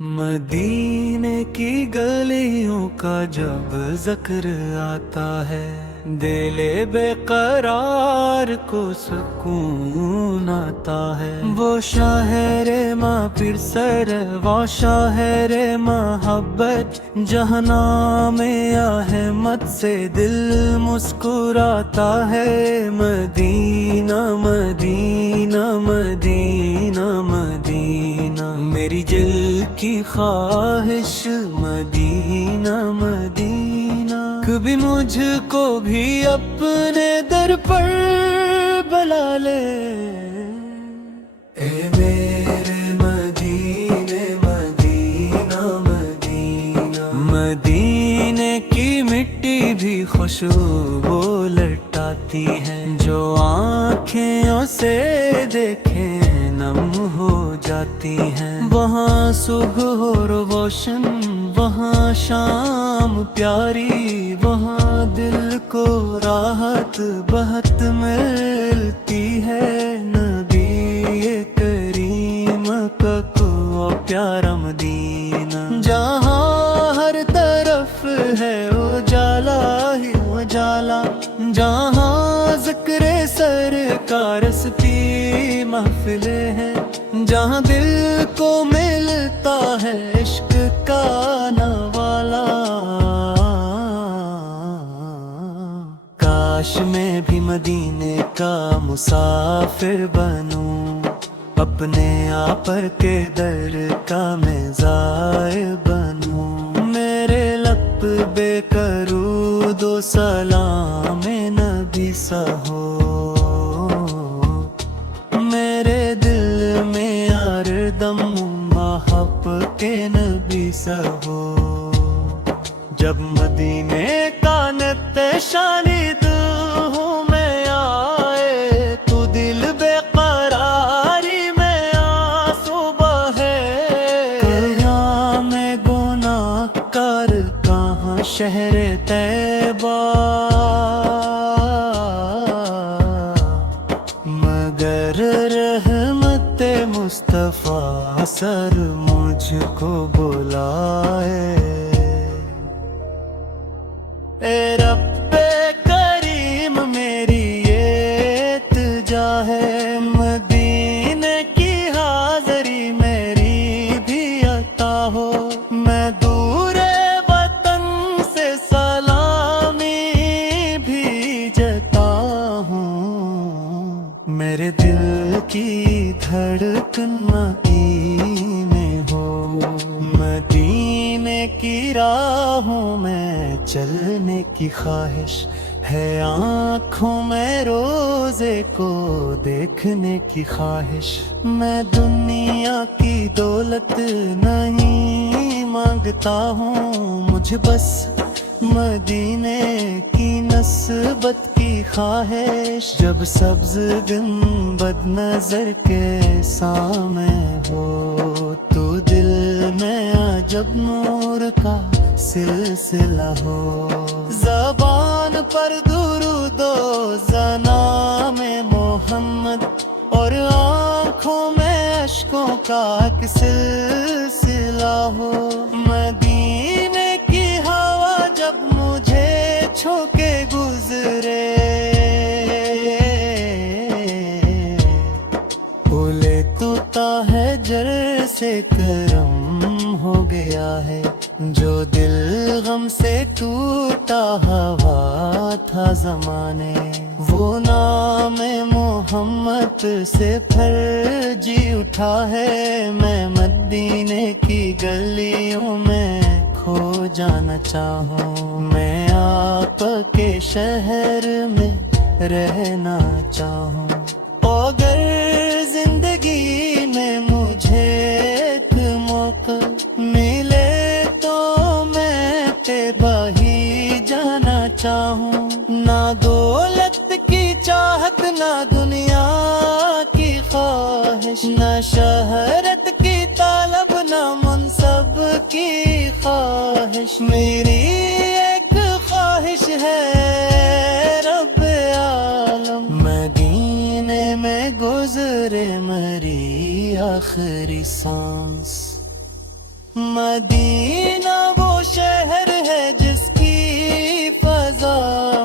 मदीने की गलियों का जब जिक्र आता है, दिले बेकरार को सुकून आता है। वो शाहरे माँ फिर सर वो शाहरे मोहब्बत जहाँ नाम अहमद से दिल मुस्कुराता है। मदीना मदीना मदीना मदीना मेरी दिल की ख्वाहिश मदीना मदीना। कभी मुझको भी अपने दर पर बुला ले, ए मेरे मदीने मदीना मदीना। मदीने की मिट्टी भी खुशबू लटाती है, जो आँखें से देखे नम हो जाती हैं। वहाँ सुबह और रोशन, वहाँ शाम प्यारी, वहाँ दिल को राहत बहुत मिलती है। नबी करीम का को प्यारा मदीना, जहाँ हर तरफ है उजाला ही उजाला, जहाँ जिक्र सरकार की महफिलें हैं, जहाँ दिल को मिलता है इश्क का नवाला। काश मैं भी मदीने का मुसाफिर बनूं, अपने आपर के दर का मैं ज़ाइर बनूं। मेरे लब बे करूँ दो सलाम नबी सा हो, मेरे दिल में हरदम महब के नबी सा हो। जब मदीने का निशानी हूँ मैं आए, तो दिल बेकरारी में आंसू बहे। कहाँ मैं गुनाह कर कहाँ शहर तैबा, मगर रहमत मुस्तफा सर मुझको बुलाए। ए रब्बे करीम मेरी ये इल्तिजा है, मदीने की हाज़री मेरी भी अता हो। मैं दूर वतन से सलामी भेजता हूँ, मेरे दिल की धड़कन मदीने हो। मदीने की राहों में चलने की ख्वाहिश है, आँखों में रोज़े को देखने की ख्वाहिश। मैं दुनिया की दौलत नहीं मांगता हूँ, मुझे बस मदीने की नस्बत की ख्वाहिश। जब सब्ज गुंबद नजर के सामने हो, तो दिल में अजब नूर का सिलसिला हो। ज़बान पर दुरूदो ज़ना में मोहम्मद, और आँखों में अश्कों का एक सिलसिला हो। मदीने की हवा जब मुझे छोके गुजरे, बोले तोता है जर से करम हो गया है। जो दिल गम से टूटा हवा था ज़माने, वो नाम मोहम्मद से फिर जी उठा है। मैं मदीने की गलियों में खो जाना चाहूँ, मैं आपके शहर में रहना चाहूँ। अगर जिंदगी में मुझे एक मौका मिले, तो मैं तैबा ही जाना चाहूँ। ना दौलत की चाहत, ना दुनिया की ख्वाहिश, ना शहरत की तलब, ना मनसब की ख्वाहिश। मेरी एक ख्वाहिश है रब्बे आलम, मदीने में गुजरे मरी आखिरी सांस। مدینہ وہ شہر ہے جس کی فضا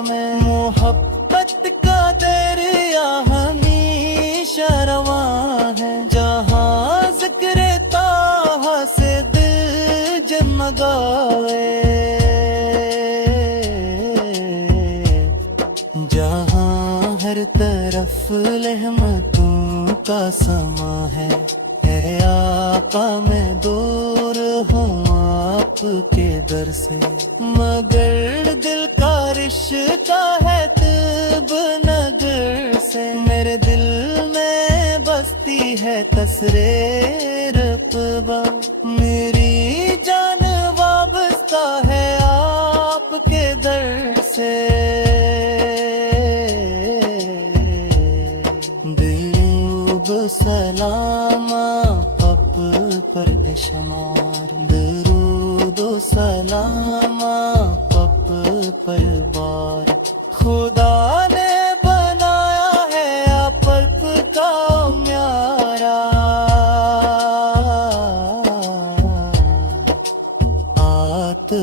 میں محبت کا دریا ہمیشہ رواں ہے، جہاں ذکر طٰہٰ سے دل جگمگائے، جہاں ہر طرف رحمتوں کا سما ہے۔ اے آقا میں دور ہوں آپ کے در سے، مگر دل کا رشتہ ہے طب نگر سے، میرے دل میں بستی ہے قصر رقبہ، میری جان وابستہ ہے آپ کے در سے، درود و سلام آپ پر بے شمار، درود و سلام آپ پر بار، خدا نے بنایا ہے آپ کا میارا، آت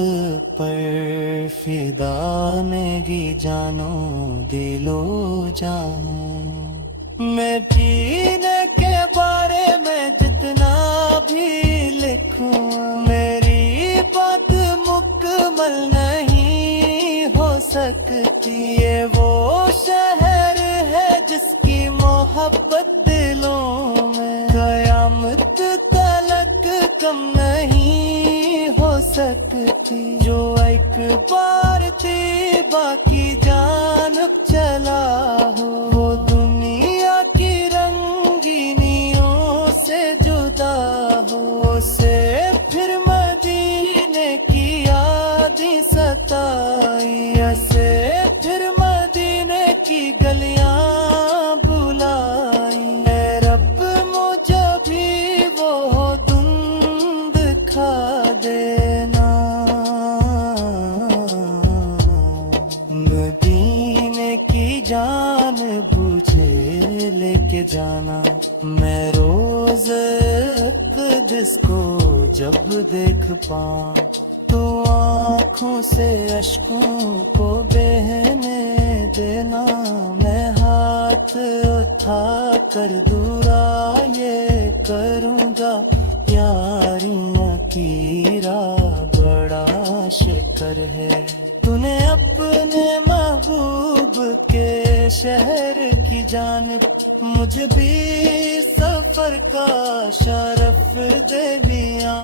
پر فدا میری جانو دلو جانو، میں پینے کے بارے میں جتنا بھی لکھوں، میری بات مکمل نہیں ہو سکتی، یہ وہ شہر ہے جس کی محبت دلوں میں قیامت تلک کم نہیں ہو سکتی، جو ایک بار طیبہ کی جانب چلا ہو، وہ دنیا کی رنگینیوں سے جدا ہو، اسے پھر مدینے کی یادیں ستائی، اسے پھر مدینے کی گلیاں بلائی، اے رب مجھے بھی وہ دن دکھا دینا، مدینے کی جان بوجھے لے کے جانا، میں روز جس کو جب دیکھ پاؤں تو آنکھوں سے اشکوں کو بہنے دینا، میں ہاتھ اٹھا کر دورا یہ کروں گا، یاریاں کی راہ بڑا شکر ہے، تو نے اپنے محبوب کے شہر کی جانب مجھے بھی سفر کا شرف دے دیا۔